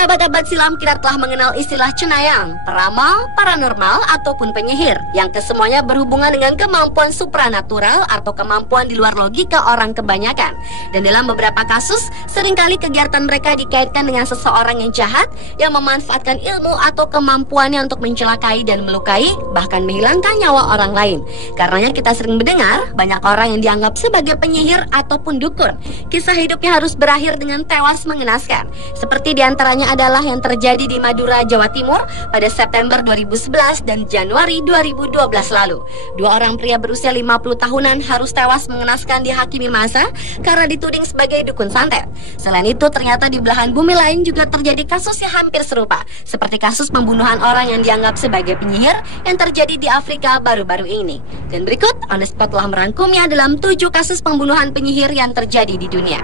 Berabad-abad silam kita telah mengenal istilah cenayang, peramal, paranormal, ataupun penyihir, yang kesemuanya berhubungan dengan kemampuan supranatural atau kemampuan di luar logika orang kebanyakan. Dan dalam beberapa kasus, seringkali kegiatan mereka dikaitkan dengan seseorang yang jahat yang memanfaatkan ilmu atau kemampuannya untuk mencelakai dan melukai, bahkan menghilangkan nyawa orang lain. Karenanya kita sering mendengar banyak orang yang dianggap sebagai penyihir ataupun dukun. Kisah hidupnya harus berakhir dengan tewas mengenaskan. Seperti diantaranya adalah yang terjadi di Madura, Jawa Timur pada September 2011 dan Januari 2012 lalu. Dua orang pria berusia 50 tahunan harus tewas mengenaskan dihakimi massa karena dituding sebagai dukun santet. Selain itu, ternyata di belahan bumi lain juga terjadi kasus yang hampir serupa, seperti kasus pembunuhan orang yang dianggap sebagai penyihir yang terjadi di Afrika baru-baru ini. Dan berikut, On The Spot telah merangkumnya dalam 7 kasus pembunuhan penyihir yang terjadi di dunia.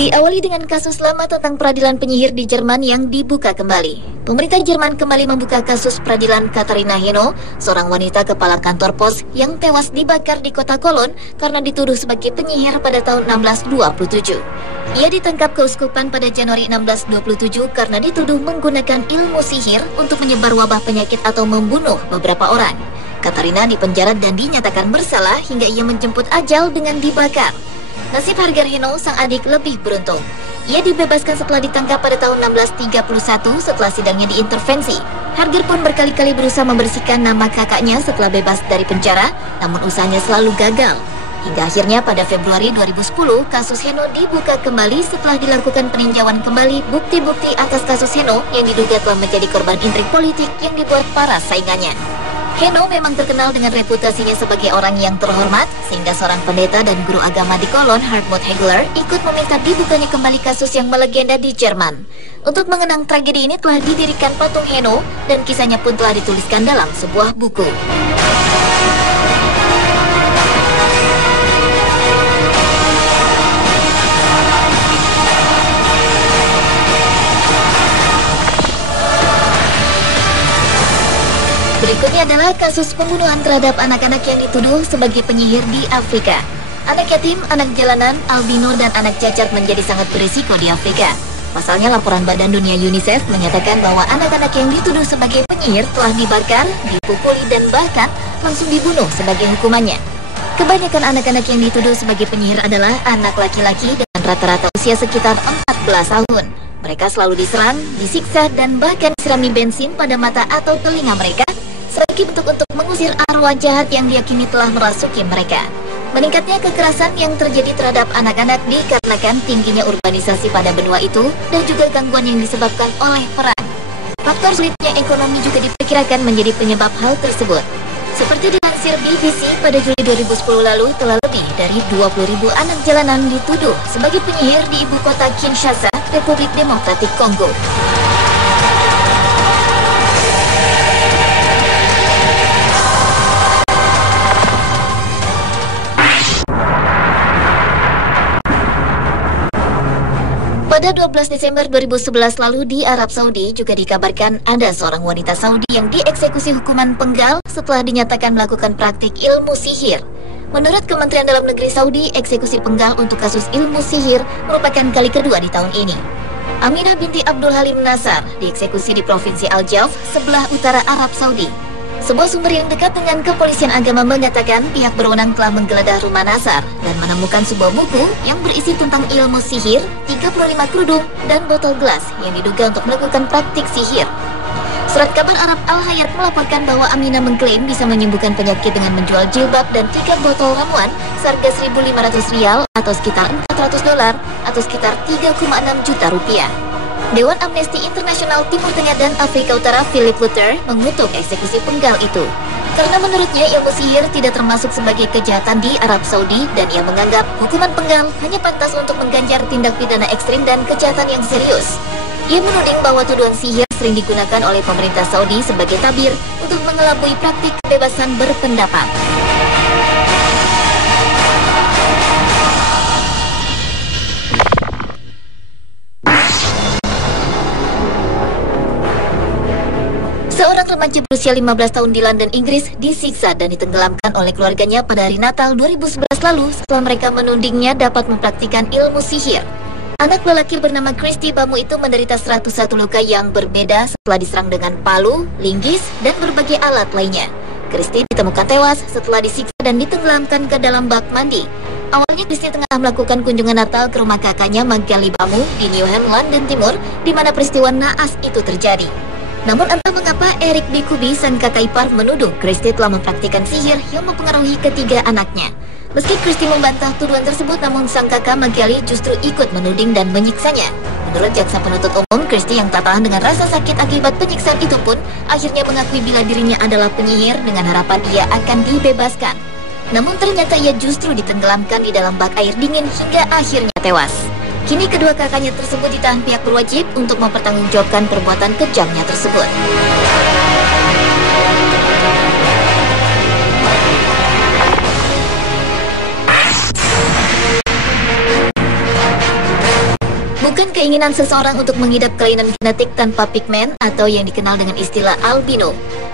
Diawali dengan kasus lama tentang peradilan penyihir di Jerman yang dibuka kembali. Pemerintah Jerman kembali membuka kasus peradilan Katharina Heno, seorang wanita kepala kantor pos yang tewas dibakar di kota Cologne karena dituduh sebagai penyihir pada tahun 1627. Ia ditangkap keuskupan pada Januari 1627 karena dituduh menggunakan ilmu sihir untuk menyebar wabah penyakit atau membunuh beberapa orang. Katharina dipenjara dan dinyatakan bersalah hingga ia menjemput ajal dengan dibakar. Nasib Harger Heno, sang adik, lebih beruntung. Ia dibebaskan setelah ditangkap pada tahun 1631 setelah sidangnya diintervensi. Harger pun berkali-kali berusaha membersihkan nama kakaknya setelah bebas dari penjara, namun usahanya selalu gagal. Hingga akhirnya pada Februari 2010, kasus Heno dibuka kembali setelah dilakukan peninjauan kembali bukti-bukti atas kasus Heno yang diduga telah menjadi korban intrik politik yang dibuat para saingannya. Heno memang terkenal dengan reputasinya sebagai orang yang terhormat, sehingga seorang pendeta dan guru agama di Cologne, Hartmut Hegler, ikut meminta dibukanya kembali kasus yang melegenda di Jerman. Untuk mengenang tragedi ini telah didirikan patung Heno, dan kisahnya pun telah dituliskan dalam sebuah buku. Berikutnya adalah kasus pembunuhan terhadap anak-anak yang dituduh sebagai penyihir di Afrika. Anak yatim, anak jalanan, albino, dan anak cacat menjadi sangat berisiko di Afrika. Pasalnya, laporan Badan Dunia UNICEF menyatakan bahwa anak-anak yang dituduh sebagai penyihir telah dibakar, dipukuli, dan bahkan langsung dibunuh sebagai hukumannya. Kebanyakan anak-anak yang dituduh sebagai penyihir adalah anak laki-laki dengan rata-rata usia sekitar 14 tahun. Mereka selalu diserang, disiksa, dan bahkan disirami bensin pada mata atau telinga mereka sebagai bentuk untuk mengusir arwah jahat yang diyakini telah merasuki mereka. Meningkatnya kekerasan yang terjadi terhadap anak-anak dikarenakan tingginya urbanisasi pada benua itu dan juga gangguan yang disebabkan oleh perang. Faktor sulitnya ekonomi juga diperkirakan menjadi penyebab hal tersebut. Seperti dilansir BBC pada Juli 2010 lalu, telah lebih dari 20.000 anak jalanan dituduh sebagai penyihir di ibu kota Kinshasa, Republik Demokratik Kongo. Pada 12 Desember 2011 lalu di Arab Saudi juga dikabarkan ada seorang wanita Saudi yang dieksekusi hukuman penggal setelah dinyatakan melakukan praktik ilmu sihir. Menurut Kementerian Dalam Negeri Saudi, eksekusi penggal untuk kasus ilmu sihir merupakan kali kedua di tahun ini. Aminah binti Abdul Halim Nasar dieksekusi di Provinsi Al-Jauf, sebelah utara Arab Saudi. Sebuah sumber yang dekat dengan kepolisian agama mengatakan pihak berwenang telah menggeledah rumah Nasar dan menemukan sebuah buku yang berisi tentang ilmu sihir, 35 kerudung, dan botol gelas yang diduga untuk melakukan praktik sihir. Surat kabar Arab Al-Hayat melaporkan bahwa Aminah mengklaim bisa menyembuhkan penyakit dengan menjual jilbab dan 3 botol ramuan seharga 1.500 rial atau sekitar $400 atau sekitar 3,6 juta rupiah. Dewan Amnesty Internasional Timur Tengah dan Afrika Utara Philip Luther mengutuk eksekusi penggal itu. Karena menurutnya ilmu sihir tidak termasuk sebagai kejahatan di Arab Saudi dan ia menganggap hukuman penggal hanya pantas untuk mengganjar tindak pidana ekstrim dan kejahatan yang serius. Ia menuding bahwa tuduhan sihir sering digunakan oleh pemerintah Saudi sebagai tabir untuk mengelabui praktik kebebasan berpendapat. Seorang remaja berusia 15 tahun di London, Inggris disiksa dan ditenggelamkan oleh keluarganya pada hari Natal 2011 lalu setelah mereka menudingnya dapat mempraktikkan ilmu sihir. Anak lelaki bernama Christy Pamu itu menderita 101 luka yang berbeda setelah diserang dengan palu, linggis, dan berbagai alat lainnya. Christy ditemukan tewas setelah disiksa dan ditenggelamkan ke dalam bak mandi. Awalnya Christy tengah melakukan kunjungan Natal ke rumah kakaknya Magali Pamu di Newham, London Timur, di mana peristiwa naas itu terjadi. Namun entah mengapa Eric Bikubi, sang kakak ipar, menuduh Christy telah mempraktikkan sihir yang mempengaruhi ketiga anaknya. Meski Christy membantah tuduhan tersebut, namun sang kakak Magali justru ikut menuding dan menyiksanya. Menurut jaksa penuntut umum, Christy yang tak tahan dengan rasa sakit akibat penyiksaan itu pun akhirnya mengakui bila dirinya adalah penyihir dengan harapan ia akan dibebaskan. Namun ternyata ia justru ditenggelamkan di dalam bak air dingin hingga akhirnya tewas. Kini kedua kakaknya tersebut ditahan pihak berwajib untuk mempertanggungjawabkan perbuatan kejamnya tersebut. Bukan keinginan seseorang untuk mengidap kelainan genetik tanpa pigmen atau yang dikenal dengan istilah albino.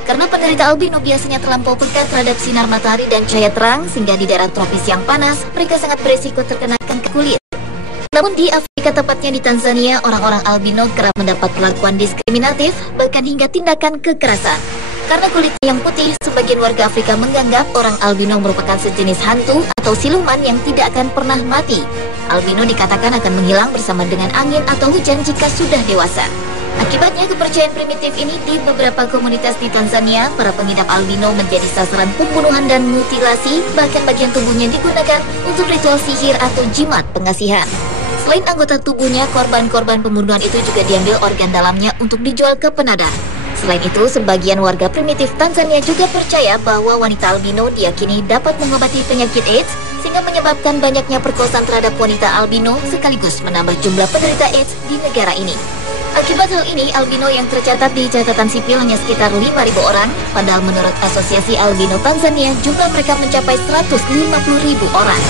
Karena penderita albino biasanya terlampau peka terhadap sinar matahari dan cahaya terang, sehingga di daerah tropis yang panas, mereka sangat berisiko terkena kanker kulit. Namun di Afrika, tepatnya di Tanzania, orang-orang albino kerap mendapat perlakuan diskriminatif, bahkan hingga tindakan kekerasan. Karena kulitnya yang putih, sebagian warga Afrika menganggap orang albino merupakan sejenis hantu atau siluman yang tidak akan pernah mati. Albino dikatakan akan menghilang bersama dengan angin atau hujan jika sudah dewasa. Akibatnya, kepercayaan primitif ini di beberapa komunitas di Tanzania, para pengidap albino menjadi sasaran pembunuhan dan mutilasi, bahkan bagian tubuhnya digunakan untuk ritual sihir atau jimat pengasihan. Selain anggota tubuhnya, korban-korban pembunuhan itu juga diambil organ dalamnya untuk dijual ke penadar. Selain itu, sebagian warga primitif Tanzania juga percaya bahwa wanita albino diyakini dapat mengobati penyakit AIDS, sehingga menyebabkan banyaknya perkosaan terhadap wanita albino sekaligus menambah jumlah penderita AIDS di negara ini. Akibat hal ini, albino yang tercatat di catatan sipil hanya sekitar 5.000 orang, padahal menurut Asosiasi Albino Tanzania, jumlah mereka mencapai 150.000 orang.